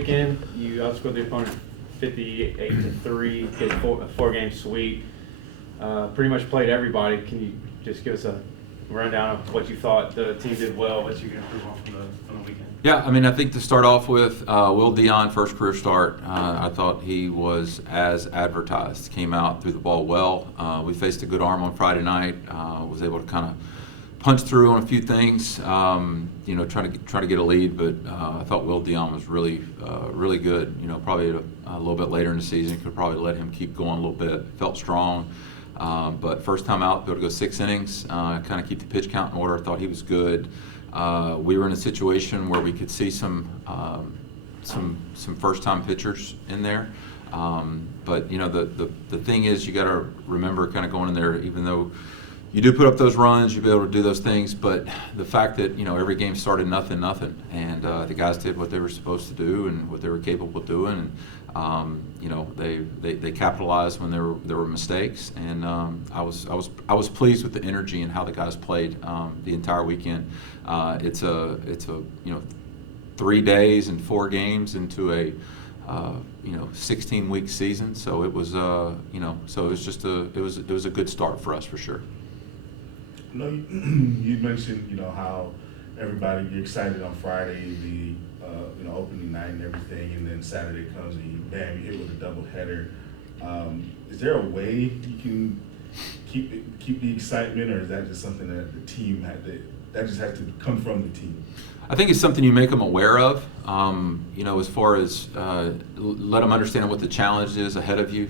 Weekend, you outscored the opponent 58-3, hit a four-game sweep. Pretty much played everybody. Can you just give us a rundown of what you thought the team did well, what you can improve on from the weekend? Yeah, I mean, I think to start off with, Will Dion, first career start, I thought he was as advertised. Came out, threw the ball well. We faced a good arm on Friday night. Was able to kind of punch through on a few things, try to get a lead. But I thought Will Dion was really good. Probably a little bit later in the season, could probably let him keep going a little bit. Felt strong. But first time out, be able to go 6 innings, kind of keep the pitch count in order. I thought he was good. We were in a situation where we could see some first-time pitchers in there. But the thing is, you got to remember, kind of going in there, even though you do put up those runs, you'll be able to do those things. But the fact that every game started nothing, and the guys did what they were supposed to do and what they were capable of doing. And they capitalized when there were mistakes. And I was pleased with the energy and how the guys played the entire weekend. It's a 3 days and 4 games into a 16-week season. So it was so it was just it was a good start for us for sure. No, you mentioned how everybody get excited on Friday, the opening night and everything, and then Saturday comes and you hit with a doubleheader. Is there a way you can keep the excitement, or is that just something that the team that just has to come from the team? I think it's something you make them aware of. As far as let them understand what the challenge is ahead of you.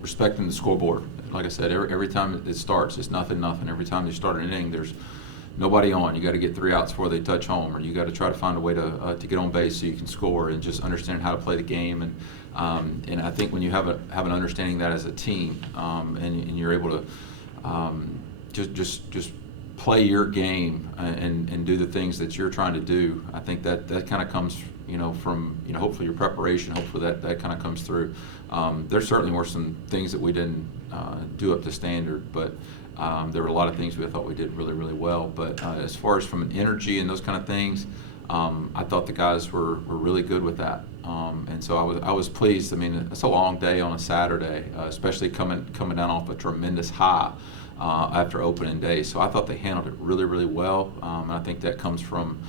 Respecting the scoreboard. Like I said, every time it starts, it's nothing. Every time they start an inning, there's nobody on. You got to get 3 outs before they touch home, or you got to try to find a way to get on base so you can score, and just understand how to play the game. And I think when you have an understanding that as a team, and you're able to just play your game and do the things that you're trying to do, I think that kind of comes from hopefully your preparation. Hopefully that kind of comes through. There certainly were some things that we didn't do up to standard, but there were a lot of things we thought we did really well. But as far as from an energy and those kind of things, I thought the guys were really good with that. And so I was pleased. I mean, it's a long day on a Saturday, especially coming down off a tremendous high after opening day. So I thought they handled it really well. And I think that comes from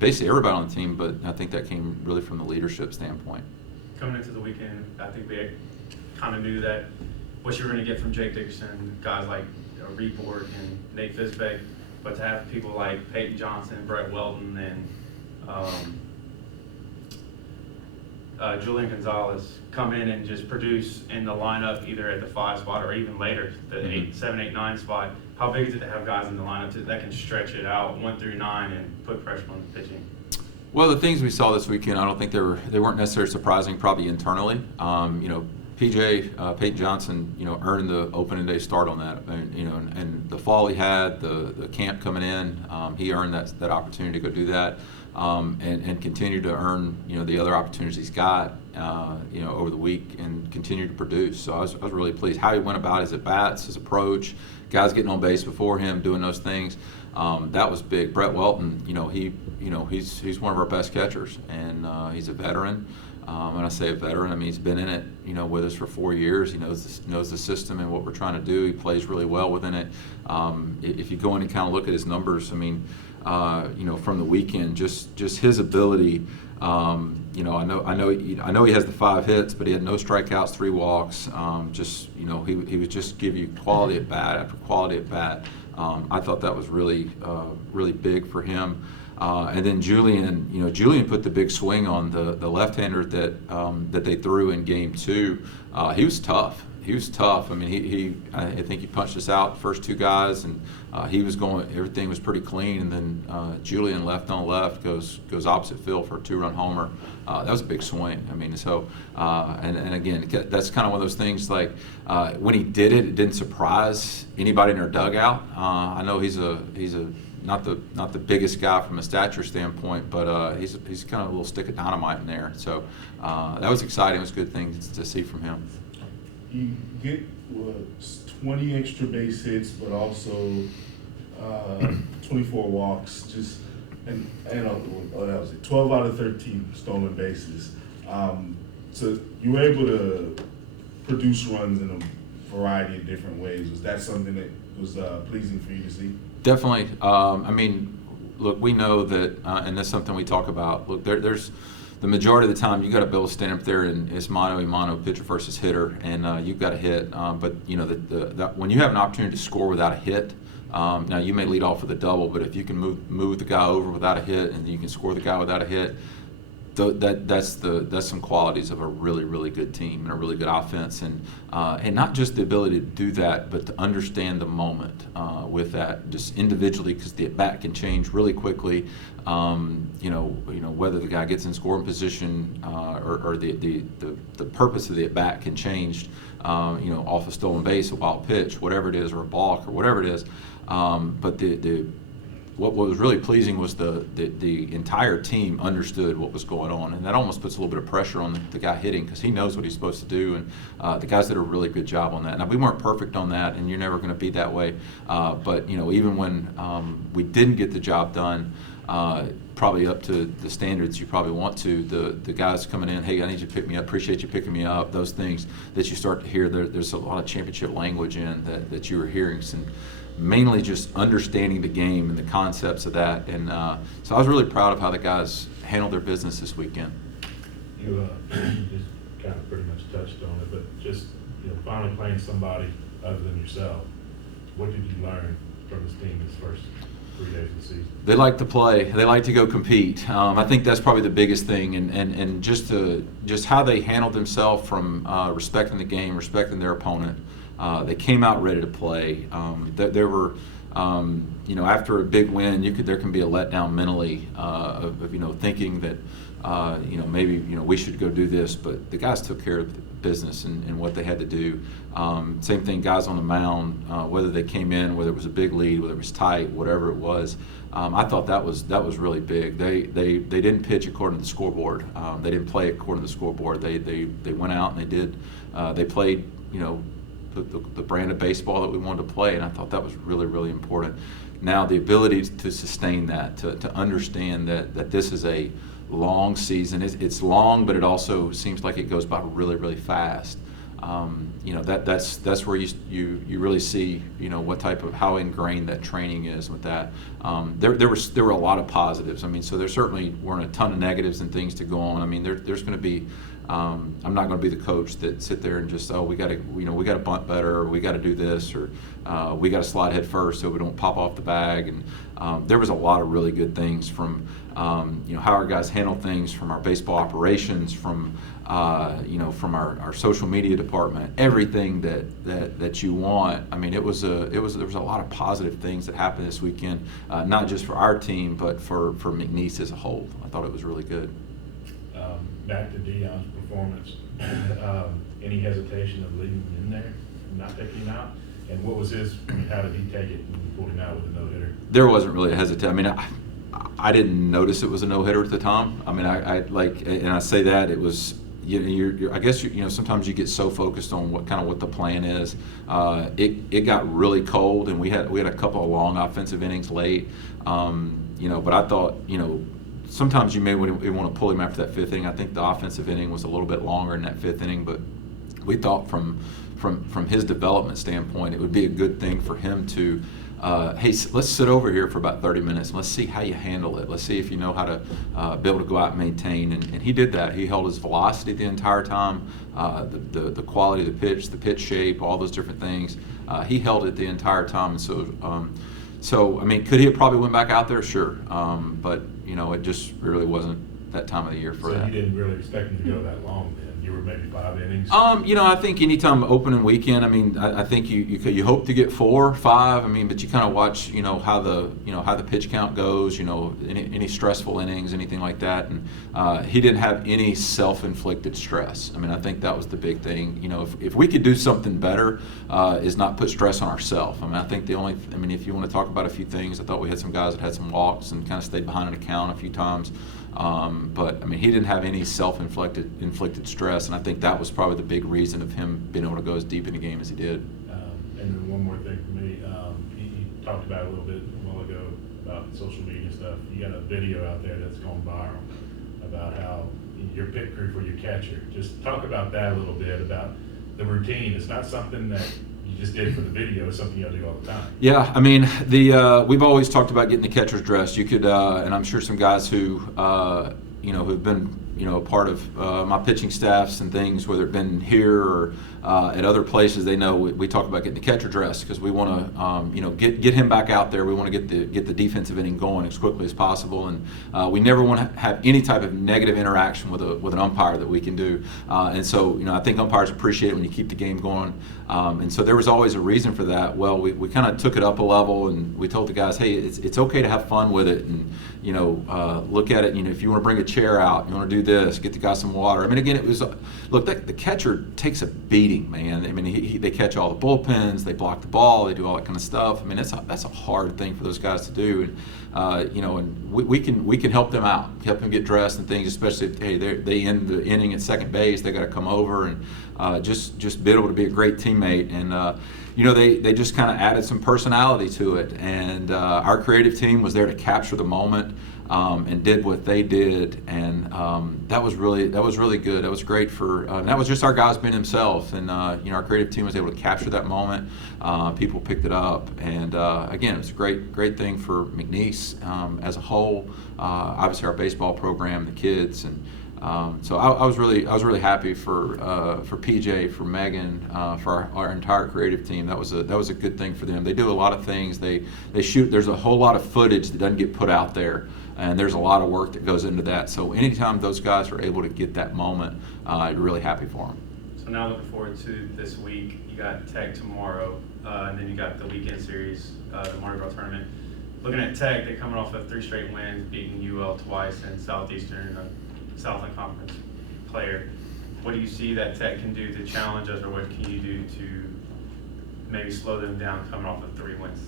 basically everybody on the team, but I think that came really from the leadership standpoint. Coming into the weekend, I think we kind of knew that what you were going to get from Jake Dickerson, guys like Reed Borg and Nate Fisbeck, but to have people like Peyton Johnson, Brett Weldon, and Julian Gonzalez come in and just produce in the lineup, either at the 5 spot or even later, the 8, 7, 8, 9 spot. How big is it to have guys in the lineup that can stretch it out 1 through 9 and put pressure on the pitching? Well, the things we saw this weekend, I don't think they weren't necessarily surprising, probably internally. Peyton Johnson, earned the opening day start on that, and the fall he had, the camp coming in, he earned that opportunity to go do that, and continue to earn, the other opportunities he's got, over the week, and continue to produce. So I was really pleased how he went about his at bats, his approach, guys getting on base before him, doing those things. That was big. Brett Welton, he's one of our best catchers, and he's a veteran. When I say a veteran, I mean he's been in it, with us for 4 years. He knows the system and what we're trying to do. He plays really well within it. If you go in and kind of look at his numbers, I mean, from the weekend, just his ability. I know he has the 5 hits, but he had no strikeouts, 3 walks. He would just give you quality at bat after quality at bat. I thought that was really big for him. And then Julian put the big swing on the left-hander that they threw in game 2. He was tough. I mean, I think he punched us out first 2 guys, and he was going. Everything was pretty clean. And then Julian left on left goes opposite field for a 2-run homer. That was a big swing. I mean, so and again, that's kind of one of those things. Like when he did it, it didn't surprise anybody in our dugout. I know he's not the biggest guy from a stature standpoint, but he's kind of a little stick of dynamite in there. So that was exciting. It was good things to see from him. You get 20 extra base hits, but also 24 walks. Just And that was it. 12 out of 13 stolen bases. So you were able to produce runs in a variety of different ways. Was that something that was pleasing for you to see? Definitely. I mean, look, we know that, and that's something we talk about. Look, there's the majority of the time you got to be able to stand up there and it's mano a mano, pitcher versus hitter, and you've got to hit. But you know when you have an opportunity to score without a hit, now you may lead off with a double, but if you can move the guy over without a hit and you can score the guy without a hit, that's some qualities of a really, really good team and a really good offense, and not just the ability to do that, but to understand the moment with that, just individually, because the at bat can change really quickly. You know whether the guy gets in scoring position or the purpose of the at bat can change. Off a stolen base, a wild pitch, whatever it is, or a balk, or whatever it is. But what was really pleasing was the entire team understood what was going on, and that almost puts a little bit of pressure on the guy hitting, because he knows what he's supposed to do, and the guys did a really good job on that. Now, we weren't perfect on that, and you're never going to be that way, but even when we didn't get the job done, probably up to the standards you probably want to, the guys coming in, hey, I need you to pick me up, appreciate you picking me up, those things that you start to hear, there's a lot of championship language in that you were hearing, and mainly just understanding the game and the concepts of that. And so I was really proud of how the guys handled their business this weekend. You just kind of pretty much touched on it, but just finally playing somebody other than yourself, what did you learn from this team this first 3 days of the season? They like to play. They like to go compete. I think that's probably the biggest thing, and just how they handled themselves from respecting the game, respecting their opponent. They came out ready to play. There were, after a big win, there can be a letdown mentally of thinking that maybe we should go do this, but the guys took care of the business and what they had to do. Same thing, guys on the mound, whether they came in, whether it was a big lead, whether it was tight, whatever it was. I thought that was really big. They didn't pitch according to the scoreboard. They didn't play according to the scoreboard. They went out and they played the brand of baseball that we wanted to play, and I thought that was really, really important. Now, the ability to sustain that, to understand that this is a long season. It's long, but it also seems like it goes by really, really fast. That's where you really see what type of how ingrained that training is with that. There were a lot of positives. I mean, so there certainly weren't a ton of negatives and things to go on. I mean, there's going to be. I'm not going to be the coach that sit there and just we got to bunt better, or we got to do this, or we got to slide head first so we don't pop off the bag. And there was a lot of really good things from how our guys handle things, from our baseball operations, from from our social media department, everything that you want. I mean, there was a lot of positive things that happened this weekend, not just for our team, but for McNeese as a whole. I thought it was really good. Back to Deion's performance, any hesitation of leaving him in there and not taking him out? And what was how did he take it when you pulled him out with a no-hitter? There wasn't really a hesitation. I mean, I didn't notice it was a no-hitter at the time. I mean, and I say that it was, I guess sometimes you get so focused on what the plan is. It got really cold, and we had a couple of long offensive innings late. But I thought, sometimes you may want to pull him after that fifth inning. I think the offensive inning was a little bit longer in that fifth inning, but we thought from his development standpoint, it would be a good thing for him to, hey, let's sit over here for about 30 minutes and let's see how you handle it. Let's see if you know how to be able to go out and maintain. And he did that. He held his velocity the entire time, the quality of the pitch shape, all those different things. He held it the entire time. And so, I mean, could he have probably went back out there? Sure. But, it just really wasn't that time of the year for that. So you didn't really expect him to go that long then? You were maybe 5 innings? I think anytime opening weekend, I mean, I think you hope to get 4, 5. I mean, but you kind of watch, how the pitch count goes, any stressful innings, anything like that. And he didn't have any self-inflicted stress. I mean, I think that was the big thing. If we could do something better, is not put stress on ourselves. I mean, I think if you want to talk about a few things, I thought we had some guys that had some walks and kind of stayed behind an account a few times. But I mean, he didn't have any self-inflicted stress, and I think that was probably the big reason of him being able to go as deep in the game as he did. And then one more thing for me, you talked about it a little bit a while ago about social media stuff. You got a video out there that's gone viral about how your pit crew for your catcher. Just talk about that a little bit, about the routine. It's not something that you just did for the video. It's something you gotta do all the time. Yeah, I mean, we've always talked about getting the catchers dressed. You could, and I'm sure some guys who, who've been, a part of my pitching staffs and things, whether it's been here or at other places, they know we talk about getting the catcher dressed because we want to, get him back out there. We want to get the defensive inning going as quickly as possible, and we never want to have any type of negative interaction with an umpire that we can do. And so, I think umpires appreciate it when you keep the game going. And so there was always a reason for that. Well, we kind of took it up a level, and we told the guys, hey, it's okay to have fun with it, and look at it. If you want to bring a chair out, you want to do this, get the guy some water. I mean, again, it was look. The catcher takes a beating, man. I mean, they catch all the bullpens, they block the ball, they do all that kind of stuff. I mean, that's a hard thing for those guys to do, and and we can help them out, help them get dressed and things. Especially if they end the inning at second base, they got to come over and just be able to be a great teammate. And they just kind of added some personality to it, and our creative team was there to capture the moment. And did what they did, and that was really good. That was great for that was just our guys being themselves, and our creative team was able to capture that moment. People picked it up, and again, it was a great thing for McNeese as a whole. Obviously, our baseball program, the kids, and so I was really happy for PJ, for Megan, for our entire creative team. That was a good thing for them. They do a lot of things. They shoot. There's a whole lot of footage that doesn't get put out there. And there's a lot of work that goes into that. So anytime those guys are able to get that moment, you're really happy for them. So now looking forward to this week. You got Tech tomorrow, and then you got the weekend series, the Mardi Gras tournament. Looking at Tech, they're coming off of 3 straight wins, beating UL twice and Southeastern, Southland Conference player. What do you see that Tech can do to challenge us, or what can you do to maybe slow them down coming off of 3 wins?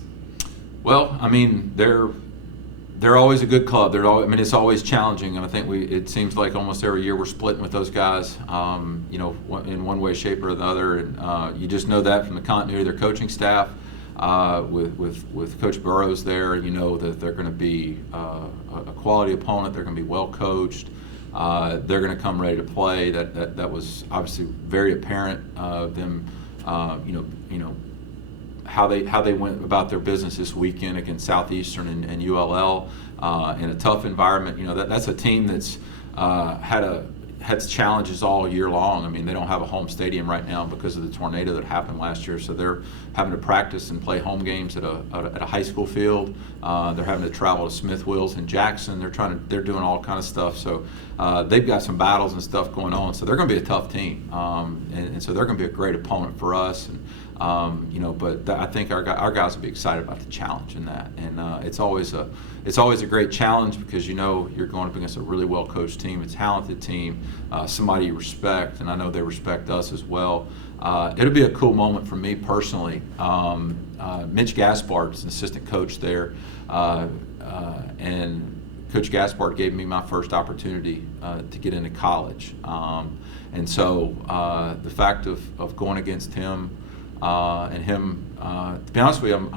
Well, I mean, they're always a good club. It's always challenging, and I think it seems like almost every year we're splitting with those guys, in one way, shape, or another. And you just know that from the continuity of their coaching staff. With Coach Burrows there, that they're going to be a quality opponent. They're going to be well coached. They're going to come ready to play. That was obviously very apparent. Them, how they went about their business this weekend against Southeastern and ULL in a tough environment. That's a team that's had challenges all year long. I mean, they don't have a home stadium right now because of the tornado that happened last year, so they're having to practice and play home games at a high school field. They're having to travel to Smith Wills and Jackson. They're doing all kind of stuff. So they've got some battles and stuff going on. So they're going to be a tough team, and so they're going to be a great opponent for us. And but I think our guys will be excited about the challenge in that, and it's always a great challenge because you're going up against a really well coached team, a talented team, somebody you respect, and I know they respect us as well. It'll be a cool moment for me personally. Mitch Gaspard is an assistant coach there, and Coach Gaspard gave me my first opportunity to get into college, and so the fact of going against him. And him, to be honest with you,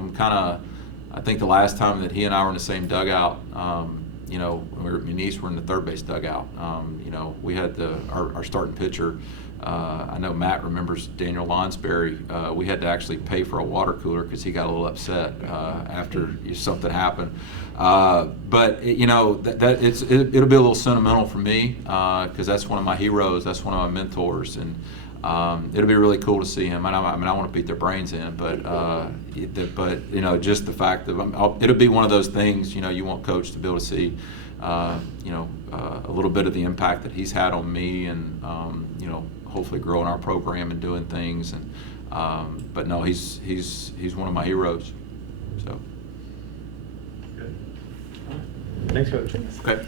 I think the last time that he and I were in the same dugout, we were at McNeese, we're in the third base dugout. We had our starting pitcher. I know Matt remembers Daniel Lonsberry. We had to actually pay for a water cooler because he got a little upset after something happened. But it'll be a little sentimental for me because that's one of my heroes. That's one of my mentors, and it'll be really cool to see him. I want to beat their brains in, but just the fact that it'll be one of those things. You want Coach to be able to see, a little bit of the impact that he's had on me, and hopefully growing our program and doing things. And but no, he's one of my heroes. So. Good. Thanks, Coach. Okay.